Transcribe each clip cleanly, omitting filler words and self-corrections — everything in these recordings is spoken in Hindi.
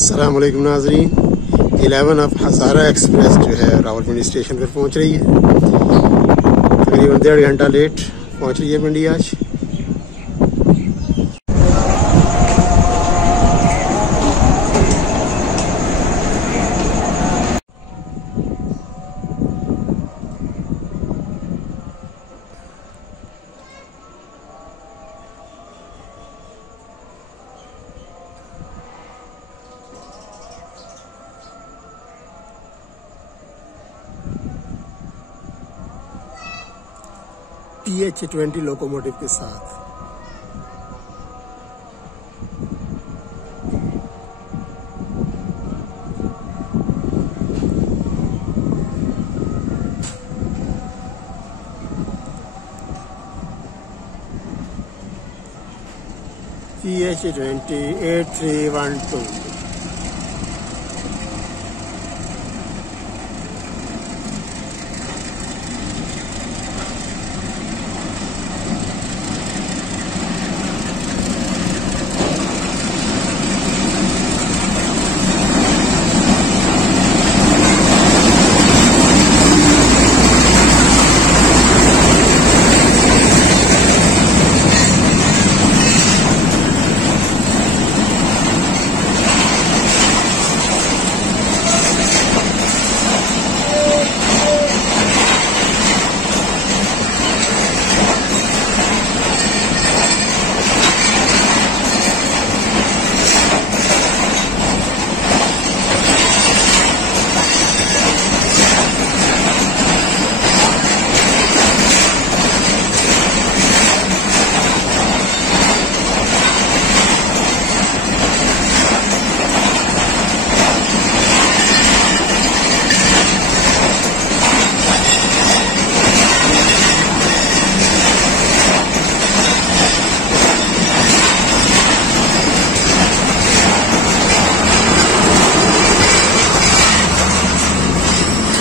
अस्सलाम वालेकुम नाज़रीन। 11 ऑफ हज़ारा एक्सप्रेस जो है रावलपिंडी स्टेशन पर पहुंच रही है। तकरीबन 1.5 घंटा लेट पहुंच रही है पिंडी आज। PH20 लोकोमोटिव के साथ PH20 8312।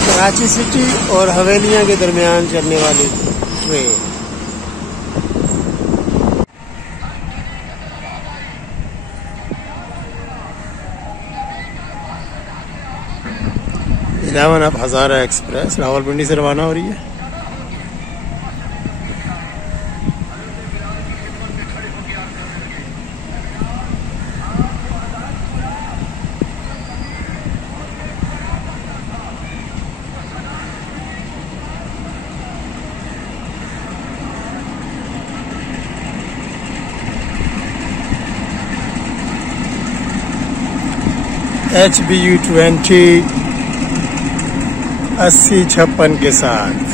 कराची सिटी और हवेलियां के दरमियान चलने वाली train. Eleven of Hazara express Rawalpindi से रवाना हो रही है। HBU20 8056 के साथ।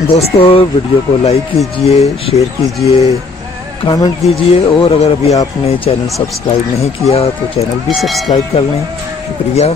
दोस्तों वीडियो को लाइक कीजिए, शेयर कीजिए, कमेंट कीजिए और अगर अभी आपने चैनल सब्सक्राइब नहीं किया तो चैनल भी सब्सक्राइब कर लें। शुक्रिया।